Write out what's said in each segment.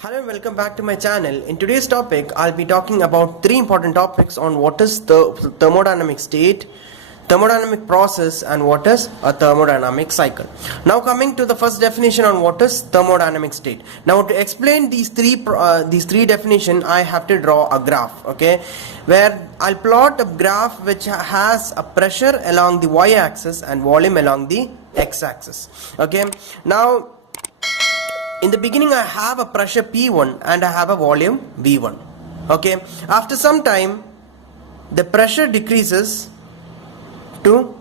Hello and welcome back to my channel. In today's topic, I'll be talking about three important topics on what is the thermodynamic state, thermodynamic process, and what is a thermodynamic cycle. Now coming to the first definition on what is thermodynamic state. Now to explain these three definition, I have to draw a graph, okay, where I'll plot a graph which has a pressure along the y-axis and volume along the x-axis. Okay, now in the beginning I have a pressure P1 and I have a volume V1. Okay, after some time the pressure decreases to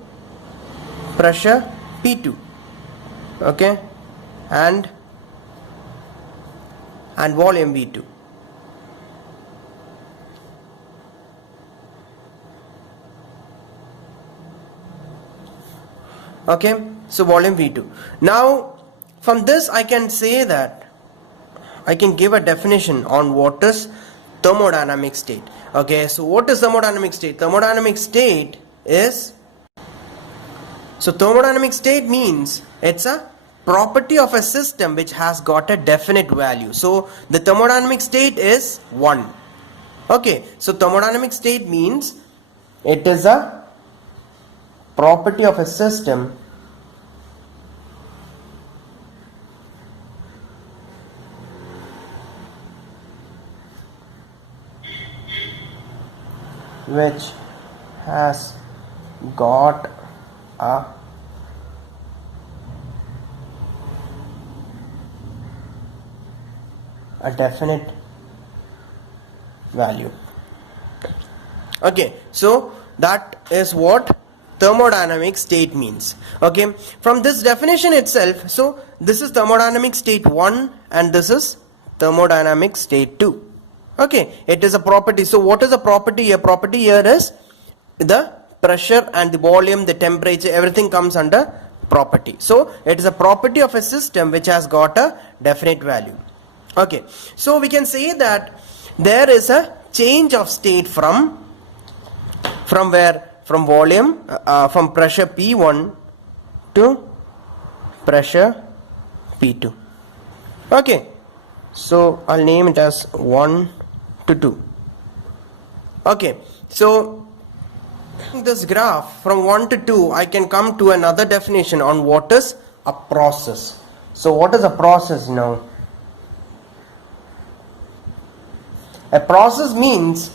pressure P2. Okay, and volume V2. Okay, so volume V2. Now from this I can say that I can give a definition on what is thermodynamic state. Okay, so what is thermodynamic state? Thermodynamic state is, so thermodynamic state means it's a property of a system which has got a definite value. So the thermodynamic state is 1. Okay, so thermodynamic state means it is a property of a system which has got a definite value. Okay, so that is what thermodynamic state means. Okay, from this definition itself, so this is thermodynamic state 1 and this is thermodynamic state 2. Okay, it is a property. So what is a property? A property here is the pressure and the volume, the temperature, everything comes under property. So it is a property of a system which has got a definite value. Okay, so we can say that there is a change of state from where? From volume, from pressure P1 to pressure P2. Okay, so I'll name it as 1 to 2. Okay, so this graph from 1 to 2 I can come to another definition on what is a process. So what is a process now? A process means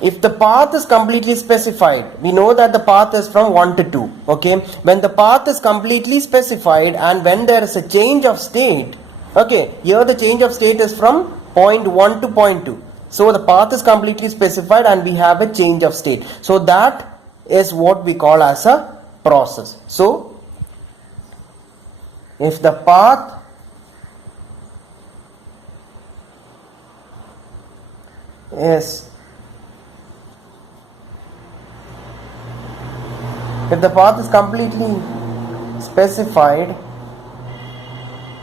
if the path is completely specified, we know that the path is from 1 to 2. Okay, when the path is completely specified and when there is a change of state, okay, here the change of state is from point 1 to point 2. So the path is completely specified and we have a change of state. So that is what we call as a process. So if the path is completely specified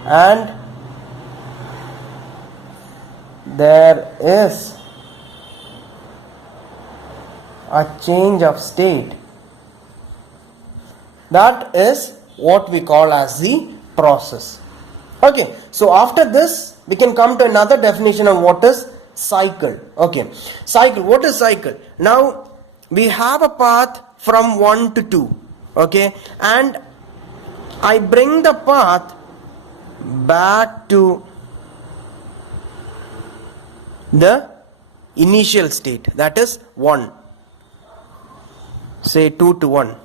and there is a change of state, that is what we call as the process. Okay, so after this we can come to another definition of what is cycle. Okay, cycle. What is cycle? Now we have a path from 1 to 2. Okay, and I bring the path back to the initial state, that is 1, say 2 to 1,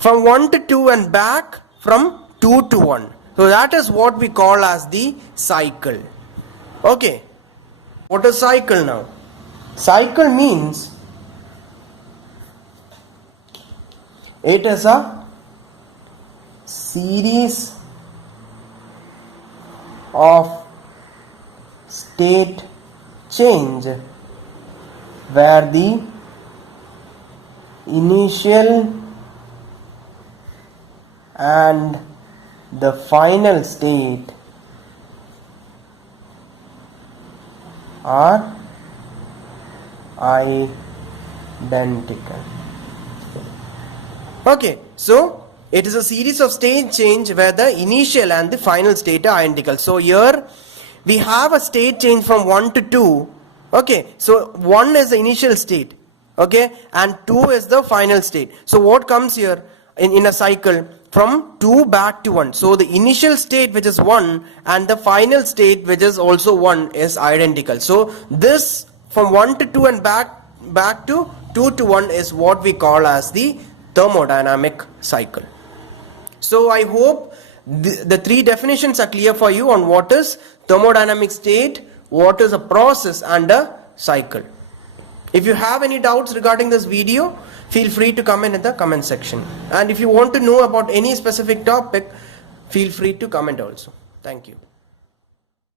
from 1 to 2 and back from 2 to 1. So that is what we call as the cycle. Okay, what is cycle now? Cycle means it is a series of state change where the initial and the final state are identical. Okay, so It is a series of state change where the initial and the final state are identical. So here we have a state change from 1 to 2. Okay, so 1 is the initial state, okay, and 2 is the final state. So what comes here in a cycle? From 2 back to 1. So the initial state, which is 1, and the final state, which is also 1, is identical. So this from 1 to 2 and back to 2 to 1 is what we call as the thermodynamic cycle. So I hope the three definitions are clear for you on what is thermodynamic state, what is a process, and a cycle. If you have any doubts regarding this video, feel free to comment in the comment section. And if you want to know about any specific topic, feel free to comment also. Thank you.